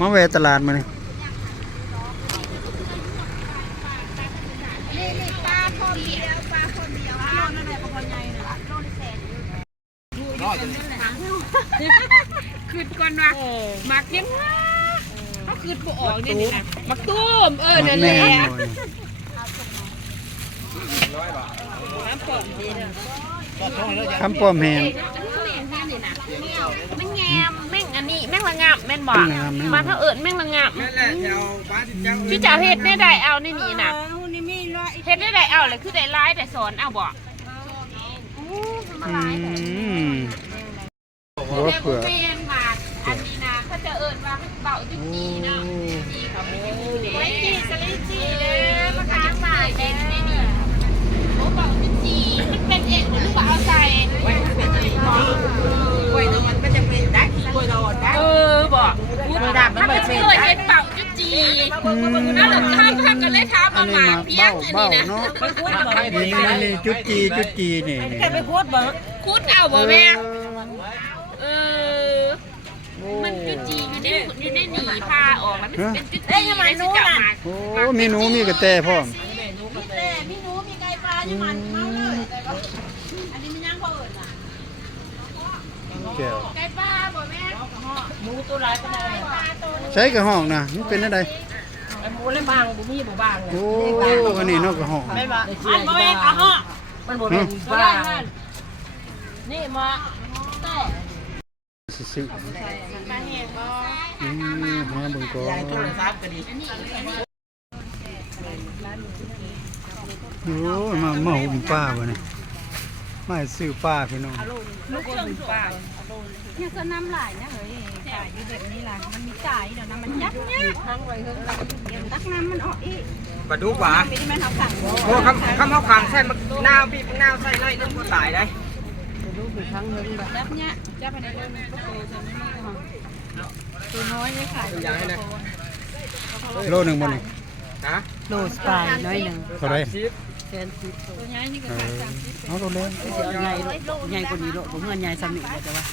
มาแวะตลาดมาเนี่ยปลาคนเดียวปลาคนเดียวโลนั่นแหละปลาคนใหญ่น่ะโลนแสนขึ้นก่อนว่ามักยังเขาขึ้นบ่ออกนี่นะมักตุ้มนั่นแหละคำป้อมแหงแม่งแงมแม่งอันนี้แม่งละงามแม่นบ่มาเท่าแม่งละงามชื่อจ่าเฮ็ดได้ได้เอานี่นี่นะเฮ็ดได้ได้เอาเลยคือได้ร้ายแต่สอนเอาบ่หัวเผือกเป็นบาทอันนี้นะเขาจะว่าเบาจุจีเนาะจีเขาไม่อยู่เลยสลิจีเลยมะขามหวานเป็นนี่โอ้เบาจุจีมันเป็นเองหรือว่าเอาใส่กล้วยนอนมันจะเป็นได้กล้วยนอนได้บอกพูดดาบมันไม่เป็นได้เห็นเบาจุจีแล้วหลังข้างกันเลยท้ามาหมาเพี้ยงอันนี้นะนี่จุดจีนี่แกไปพูดบ่พูดเอาบ่แม่มันจุจีอยู่ในหนีผ้าออกแล้วมันเป็นจุจียังไงนู้นอ่ะโอ้มีหนูมีกระแตพ่อมมีหนูมีไก่ปลาอยู่มันเมาเลยอันนี้มันยังพออื่นอ่ะไก่ปลาบ่แม่หมูตัวลายเป็นอะไรใช้กระห้องนะมันเป็นอะไรหมูเล่นบางบุมีบุบางโอ้อันนี้นกกระห้องไม่บ้ามันบ่เป็นกระห้องมันบ่เป็นบ้านี่มาแต่ซื้อปลาแห้งบ่หาเบิ่งก่อนโอ้มาหุ่มป้าวะเนี่ยมาซื้อป้าพี่น้องลูกหุ่มป้าเนี่ยก็น้ำไหลนะเฮ้ยจ่ายอยู่แบบนี้ล่ะมันมีจ่ายเดี๋ยวน้ำมันยัดเนี่ยทั้งไว้เฮ้ยเดี๋ยวตักน้ำมันออกอีกปลาดุกหวาไม่ได้มันเอาขังโอ้คำเขาขังใส่มะนาวปีมะนาวใส่น้อยนึงก็ตายได้จับเนี่ยจับไปในโลนึงก็โตจนไม่มากตัวน้อยไม่ขายอย่างนี้นะโลหนึ่งบนนี่ฮะโลสปายน้อยหนึ่งเท่าไรแสนสิบตัวใหญ่นี่ก็ขาย30เอาโลเล็กใหญ่กว่านี้โลผมเงินใหญ่สมิงเลยแต่ว่า